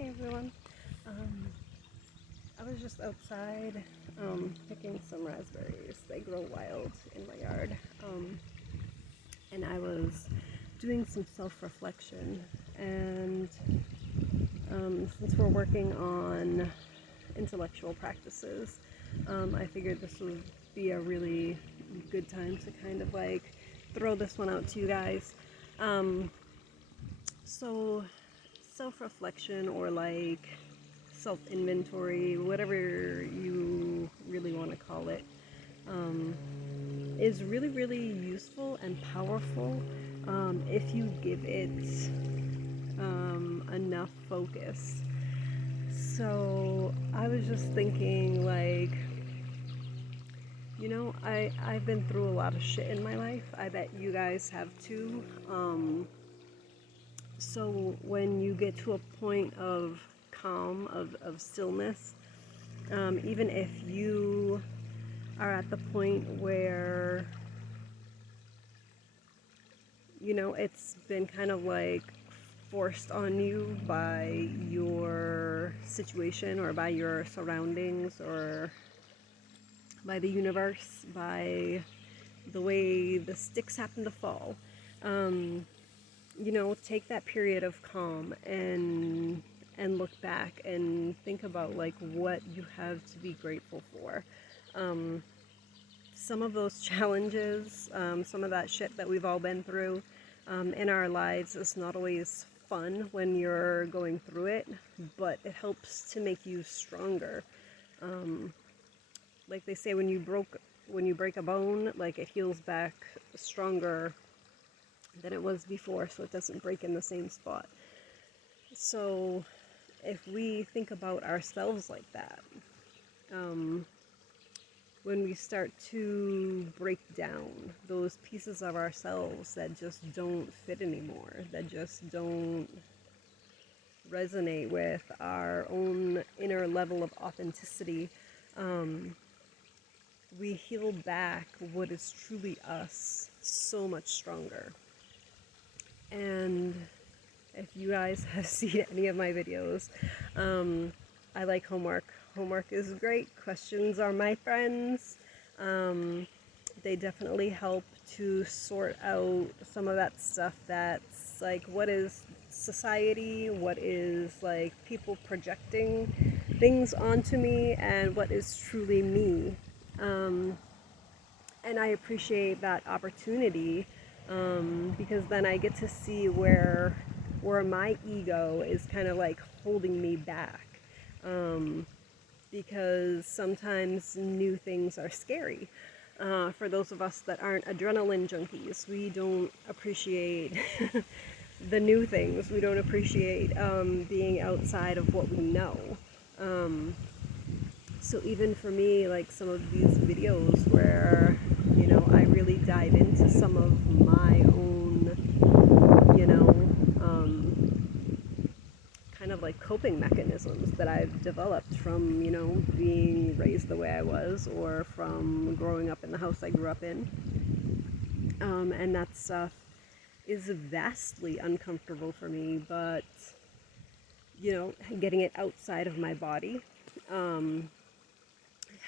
Hey everyone. Um, I was just outside picking some raspberries. They grow wild in my yard. And I was doing some self reflection. And since we're working on intellectual practices, I figured this would be a really good time to kind of like throw this one out to you guys. Um, so, self reflection or like self inventory, whatever you really want to call it, um, is really, really useful and powerful if you give it enough focus. So I was just thinking, like, I've been through a lot of shit in my life. I bet you guys have too. So when you get to a point of calm, of stillness, even if you are at the point where, it's been kind of like forced on you by your situation or by your surroundings or by the universe, by the way the sticks happen to fall. Um, take that period of calm and look back and think about like what you have to be grateful for. Um, some of those challenges, some of that shit that we've all been through in our lives is not always fun when you're going through it, but it helps to make you stronger. Um, like they say, when you break a bone, like it heals back stronger than it was before, so it doesn't break in the same spot. So if we think about ourselves like that, um, when we start to break down those pieces of ourselves that just don't fit anymore, that just don't resonate with our own inner level of authenticity, um, we heal back what is truly us so much stronger. And if you guys have seen any of my videos, I like homework. Homework is great. Questions are my friends. They definitely help to sort out some of that stuff that's like, what is society, what is like people projecting things onto me, and what is truly me. Um, and I appreciate that opportunity because then I get to see where my ego is kind of like holding me back. Because sometimes new things are scary. For those of us that aren't adrenaline junkies, we don't appreciate the new things. We don't appreciate being outside of what we know. So even for me, like some of these videos where, I really dive into some of my own, you know, kind of like coping mechanisms that I've developed from, being raised the way I was or from growing up in the house I grew up in. And that stuff is vastly uncomfortable for me, but, getting it outside of my body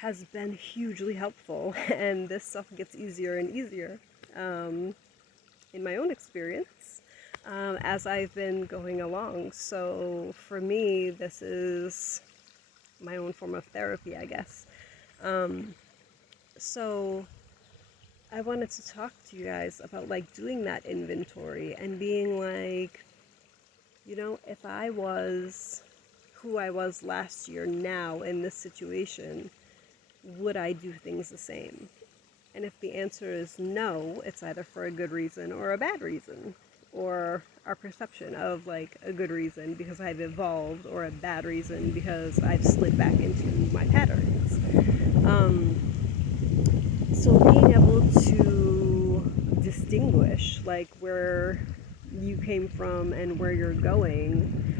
has been hugely helpful. And this stuff gets easier and easier in my own experience. As I've been going along. So for me, this is my own form of therapy, I guess. So I wanted to talk to you guys about like doing that inventory and being like, if I was who I was last year now in this situation, would I do things the same? And if the answer is no, it's either for a good reason or a bad reason, or our perception of like a good reason because I've evolved, or a bad reason because I've slid back into my patterns. So being able to distinguish like where you came from and where you're going,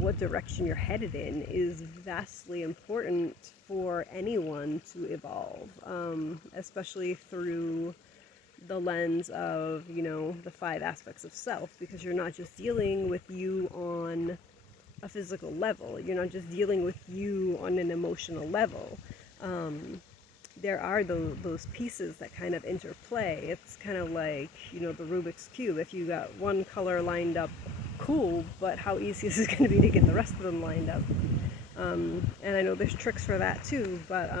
what direction you're headed in, is vastly important for anyone to evolve, especially through the lens of, the 5 aspects of self, because you're not just dealing with you on a physical level. You're not just dealing with you on an emotional level. There are those pieces that kind of interplay. It's kind of like, the Rubik's Cube. If you got one color lined up, cool, but how easy is it going to be to get the rest of them lined up? And I know there's tricks for that too, but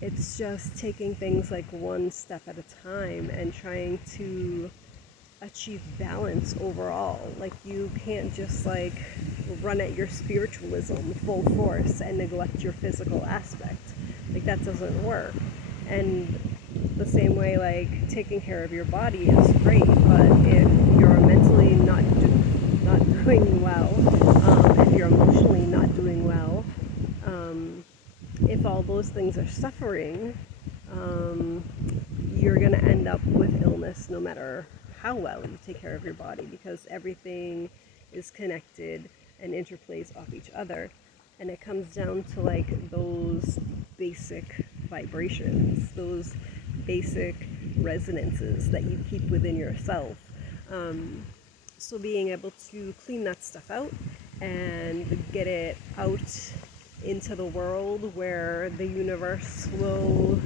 it's just taking things like one step at a time and trying to achieve balance overall. Like, you can't just like run at your spiritualism full force and neglect your physical aspect. Like, that doesn't work. And the same way, like, taking care of your body is great, but if you're mentally not doing well, if you're emotionally not doing well, if all those things are suffering, you're going to end up with illness no matter how well you take care of your body, because everything is connected and interplays off each other. And it comes down to like those basic vibrations, those basic resonances that you keep within yourself. So being able to clean that stuff out and get it out into the world where the universe will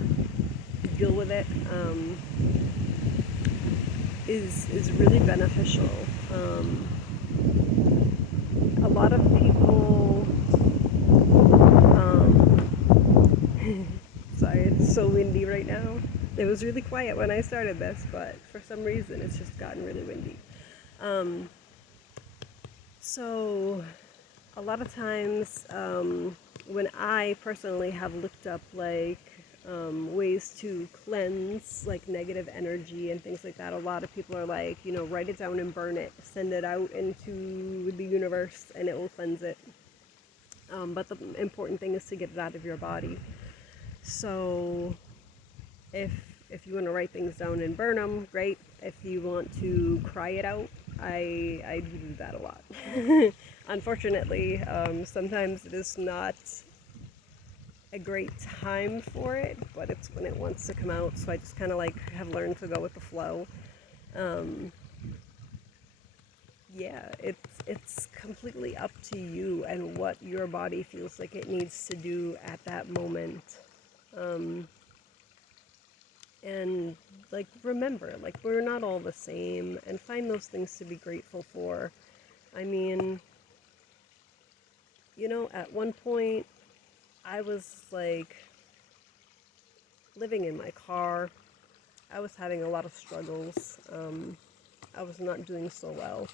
deal with it, is really beneficial. A lot of people, sorry, it's so windy right now. It was really quiet when I started this, but for some reason it's just gotten really windy. So a lot of times, when I personally have looked up like ways to cleanse like negative energy and things like that, a lot of people are like, write it down and burn it, send it out into the universe and it will cleanse it. But the important thing is to get it out of your body. So if you want to write things down and burn them, great. If you want to cry it out, I do that a lot. Unfortunately, sometimes it is not a great time for it, but it's when it wants to come out. So I just kind of like have learned to go with the flow. Yeah, it's completely up to you and what your body feels like it needs to do at that moment. And like, remember, like, we're not all the same, and find those things to be grateful for. I mean, at one point I was like living in my car. I was having a lot of struggles. I was not doing so well.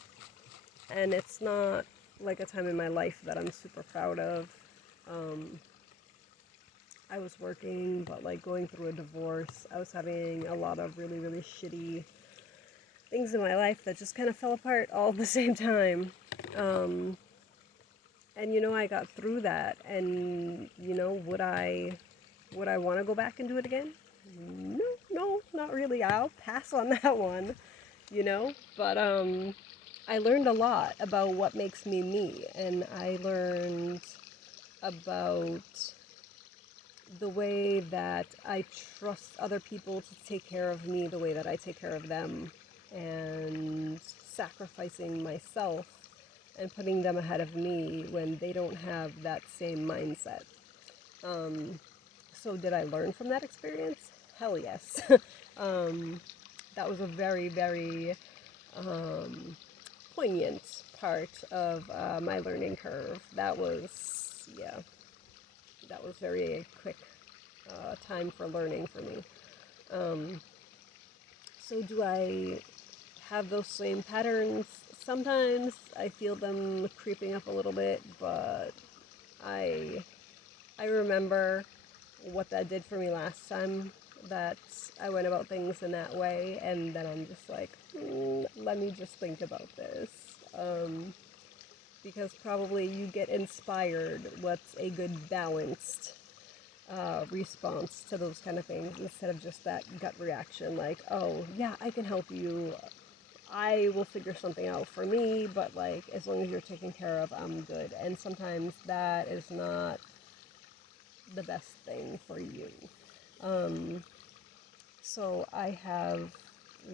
And it's not like a time in my life that I'm super proud of. I was working, but like going through a divorce. I was having a lot of really, really shitty things in my life that just kind of fell apart all at the same time. And I got through that, and would I want to go back and do it again? No, not really. I'll pass on that one, but I learned a lot about what makes me me, and I learned about the way that I trust other people to take care of me the way that I take care of them, and sacrificing myself and putting them ahead of me when they don't have that same mindset. So did I learn from that experience? Hell yes. That was a very, very poignant part of my learning curve. That was very quick time for learning for me. So do I have those same patterns? Sometimes I feel them creeping up a little bit, but I remember what that did for me last time that I went about things in that way, and then I'm just like, let me just think about this. Because probably you get inspired what's a good balanced response to those kind of things, instead of just that gut reaction like, oh yeah, I can help you, I will figure something out for me, but like, as long as you're taken care of, I'm good. And sometimes that is not the best thing for you. So I have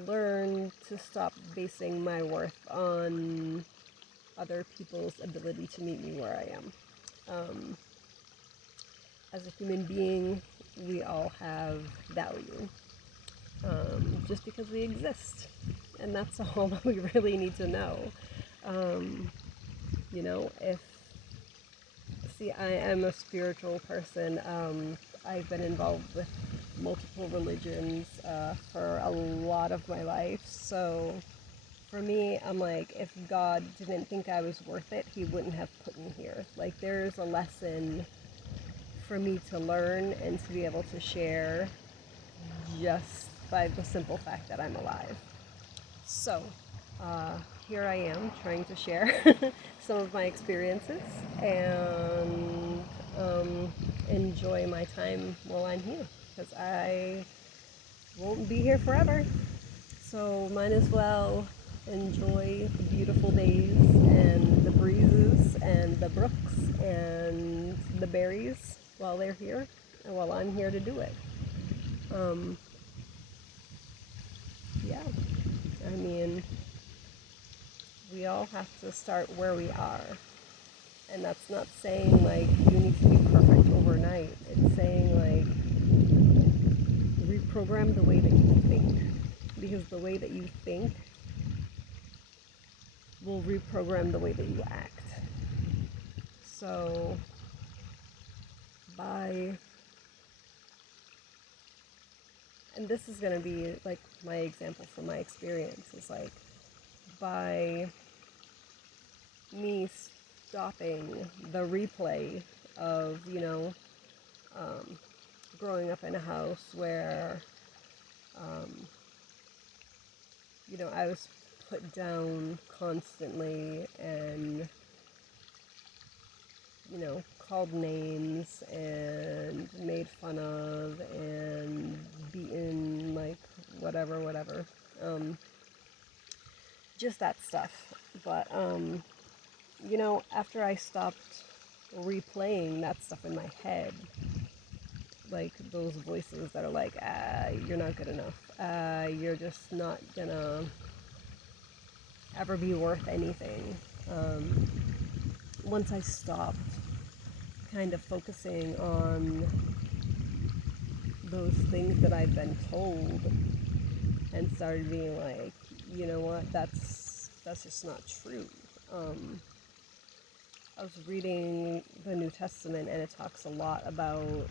learned to stop basing my worth on other people's ability to meet me where I am. As a human being, we all have value, just because we exist. And that's all that we really need to know. You know, if, see, I am a spiritual person. I've been involved with multiple religions for a lot of my life. So for me, I'm like, if God didn't think I was worth it, he wouldn't have put me here. Like, there's a lesson for me to learn and to be able to share just by the simple fact that I'm alive. So, here I am trying to share some of my experiences and enjoy my time while I'm here, because I won't be here forever. So, might as well enjoy the beautiful days and the breezes and the brooks and the berries while they're here and while I'm here to do it. Yeah, I mean, we all have to start where we are. And that's not saying like you need to be perfect overnight. It's saying like reprogram the way that you think. Because the way that you think will reprogram the way that you act. So and this is going to be like my example from my experience, is like by me stopping the replay of, growing up in a house where, I was put down constantly and, called names and made fun of and beaten, like, whatever. Just that stuff. But, after I stopped replaying that stuff in my head, like those voices that are like, you're not good enough, you're just not gonna ever be worth anything. Once I stopped kind of focusing on those things that I've been told and started being like, you know what, that's just not true. I was reading the New Testament, and it talks a lot about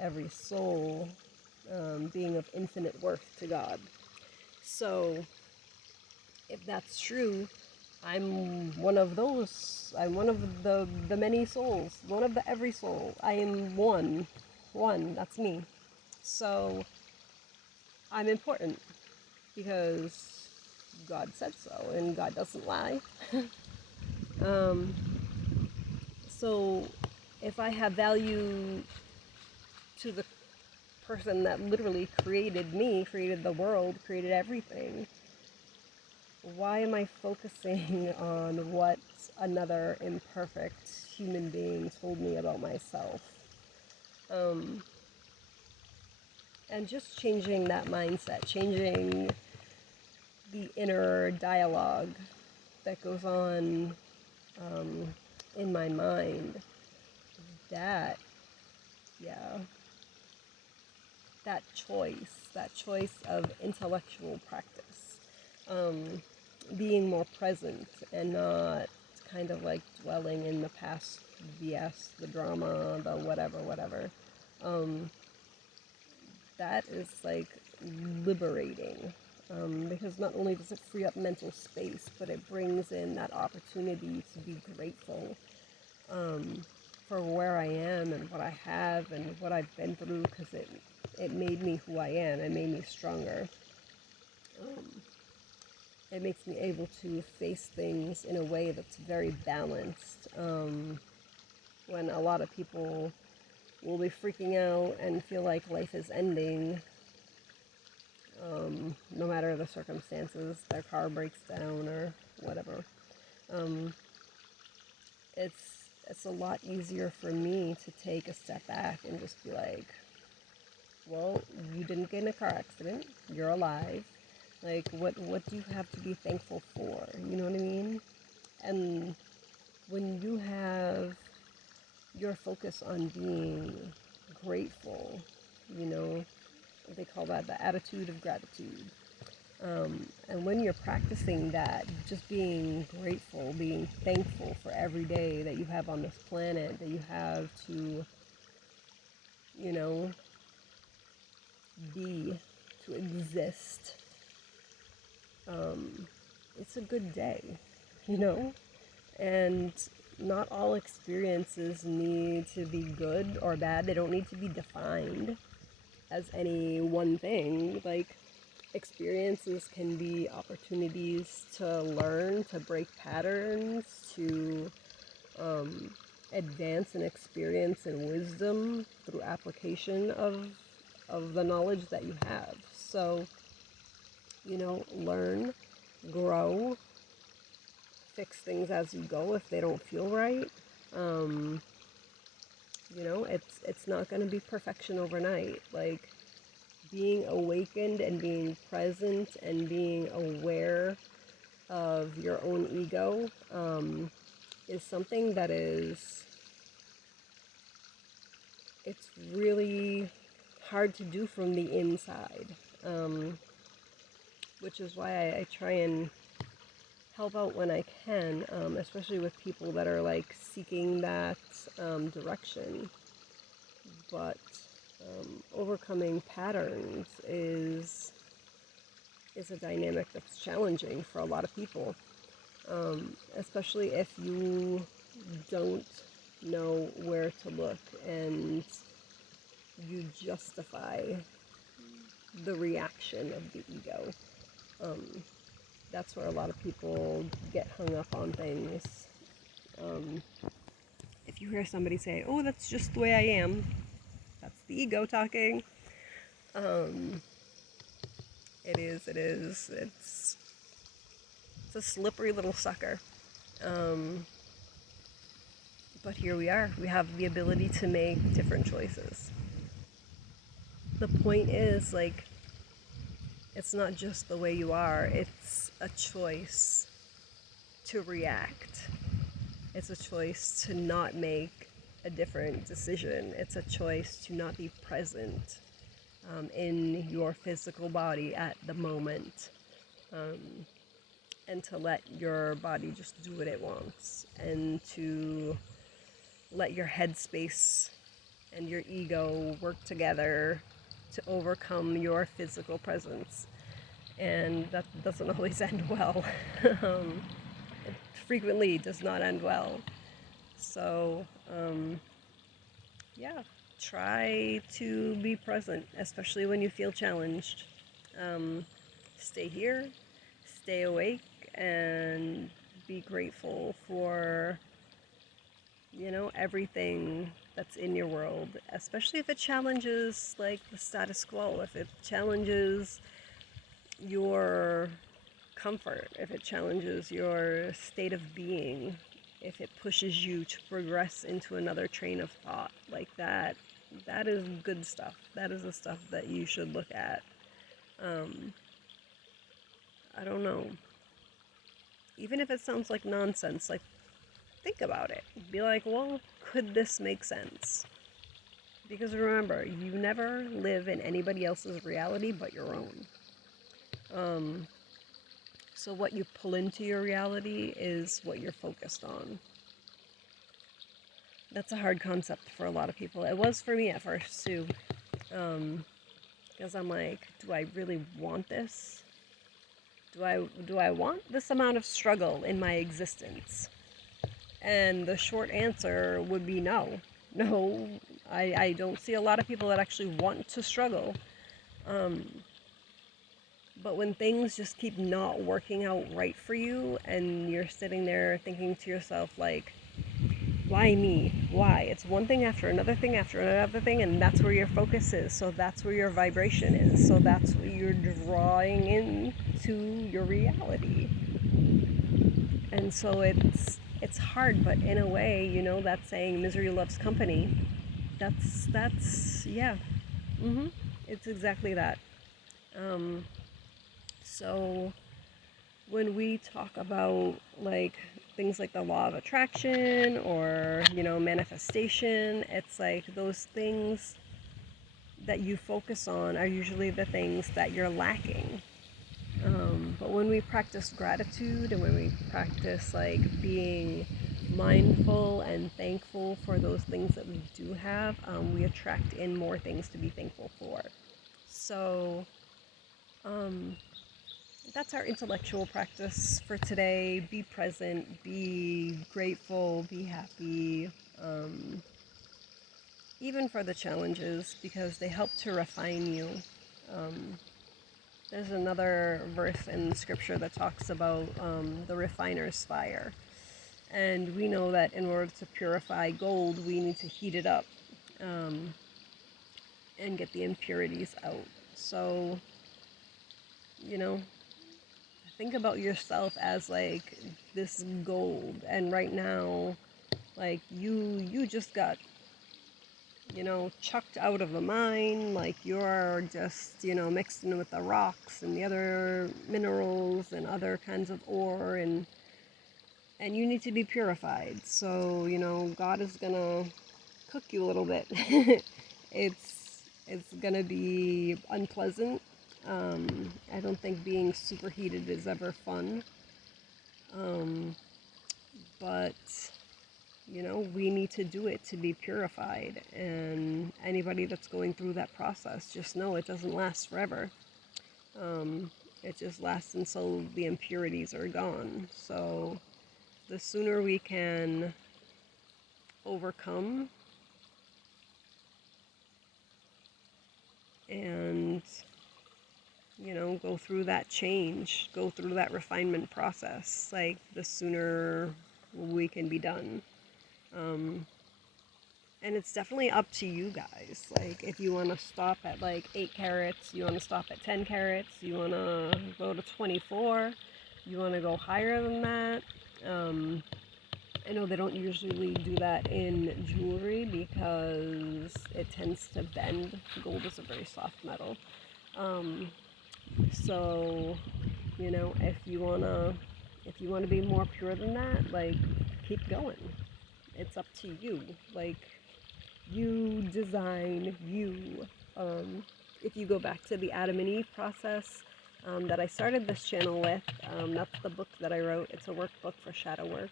every soul being of infinite worth to God. So, if that's true, I'm one of those. I'm one of the many souls, one of the every soul. I am one. That's me. So, I'm important because God said so, and God doesn't lie. So, if I have value to the person that literally created me, created the world, created everything, why am I focusing on what another imperfect human being told me about myself? And just changing that mindset, changing the inner dialogue that goes on in my mind, that, yeah, that choice of intellectual practice, being more present and not kind of like dwelling in the past BS, the drama, the whatever. That is like liberating, because not only does it free up mental space, but it brings in that opportunity to be grateful for where I am and what I have and what I've been through, because it made me who I am. It made me stronger. It makes me able to face things in a way that's very balanced. When a lot of people will be freaking out and feel like life is ending, no matter the circumstances, their car breaks down or whatever. It's a lot easier for me to take a step back and just be like, well, you didn't get in a car accident. You're alive. Like, what do you have to be thankful for? You know what I mean? And when you have your focus on being grateful, you know, they call that the attitude of gratitude. And when you're practicing that, just being grateful, being thankful for every day that you have on this planet, that you have to, you know, be, to exist, it's a good day, you know? And not all experiences need to be good or bad. They don't need to be defined as any one thing. Like, experiences can be opportunities to learn, to break patterns, to advance in experience and wisdom through application of the knowledge that you have. So, you know, learn, grow, fix things as you go if they don't feel right. Um, you know, it's not going to be perfection overnight. Like, being awakened and being present and being aware of your own ego is something that it's really hard to do from the inside, which is why I try and help out when I can, especially with people that are like seeking that direction. But overcoming patterns is a dynamic that's challenging for a lot of people, especially if you don't know where to look and you justify the reaction of the ego. That's where a lot of people get hung up on things. If you hear somebody say, "Oh, that's just the way I am," that's the ego talking. It is. It's a slippery little sucker. But here we are. We have the ability to make different choices. The point is, like, it's not just the way you are, it's a choice to react. It's a choice to not make a different decision. It's a choice to not be present in your physical body at the moment. And to let your body just do what it wants, and to let your headspace and your ego work together to overcome your physical presence. And that doesn't always end well. It frequently does not end well. So, yeah, try to be present, especially when you feel challenged. Stay here, stay awake, and be grateful for, you know, everything that's in your world, especially if it challenges like the status quo, if it challenges your comfort, if it challenges your state of being, if it pushes you to progress into another train of thought like that. That is good stuff. That is the stuff that you should look at. I don't know. Even if it sounds like nonsense, like, think about it. Be like, well, could this make sense? Because remember, you never live in anybody else's reality but your own. So what you pull into your reality is what you're focused on. That's a hard concept for a lot of people. It was for me at first too. Because I'm like, do I really want this? Do I want this amount of struggle in my existence? And the short answer would be no. No, I don't see a lot of people that actually want to struggle. But when things just keep not working out right for you, and you're sitting there thinking to yourself, like, why me? Why? It's one thing after another thing after another thing, and that's where your focus is. So that's where your vibration is. So that's what you're drawing into your reality. And so it's hard, but in a way, you know, that saying, misery loves company. That's yeah. It's exactly that. So when we talk about like things like the law of attraction or, manifestation. It's like those things that you focus on are usually the things that you're lacking. But when we practice gratitude and when we practice like being mindful and thankful for those things that we do have, we attract in more things to be thankful for. So that's our intellectual practice for today. Be present, be grateful, be happy, even for the challenges, because they help to refine you. There's another verse in scripture that talks about the refiner's fire. And we know that in order to purify gold, we need to heat it up and get the impurities out. So, think about yourself as like this gold. And right now, like you just got, chucked out of the mine. Like you're just, mixed in with the rocks and the other minerals and other kinds of ore, and you need to be purified. So, God is gonna cook you a little bit. It's gonna be unpleasant. I don't think being superheated is ever fun. But we need to do it to be purified. And anybody that's going through that process, just know it doesn't last forever. It just lasts until the impurities are gone. So the sooner we can overcome and go through that change, go through that refinement process, like the sooner we can be done. And it's definitely up to you guys. Like if you want to stop at like 8 carats, you want to stop at 10 carats, you want to go to 24, you want to go higher than that. I know they don't usually do that in jewelry because it tends to bend. Gold is a very soft metal. So, if you wanna be more pure than that, like keep going. It's up to you. Like you design you. If you go back to the Adam and Eve process that I started this channel with, that's the book that I wrote. It's a workbook for shadow work.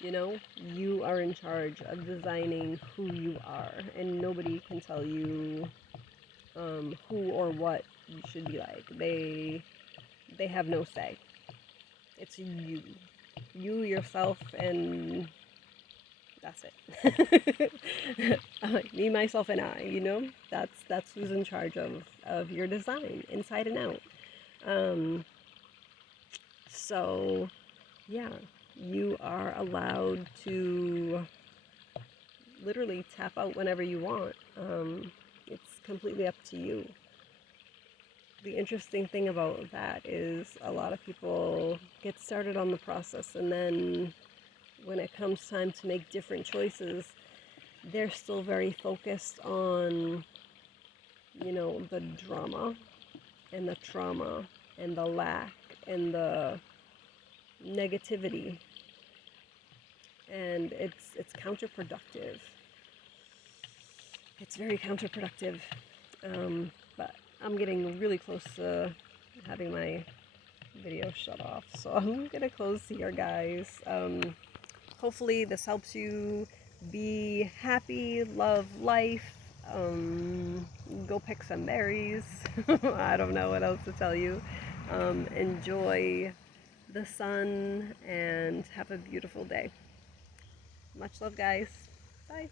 You are in charge of designing who you are, and nobody can tell you who or what you should be like. They have no say. It's you yourself, and that's it. Me, myself, and I. That's who's in charge of your design, inside and out. So yeah, you are allowed to literally tap out whenever you want. It's completely up to you. The interesting thing about that is a lot of people get started on the process, and then when it comes time to make different choices, they're still very focused on, the drama and the trauma and the lack and the negativity, and it's counterproductive. It's very counterproductive. But I'm getting really close to having my video shut off, so I'm gonna close here, guys. Hopefully this helps you be happy, love life, go pick some berries. I don't know what else to tell you. Enjoy the sun and have a beautiful day. Much love, guys. Bye.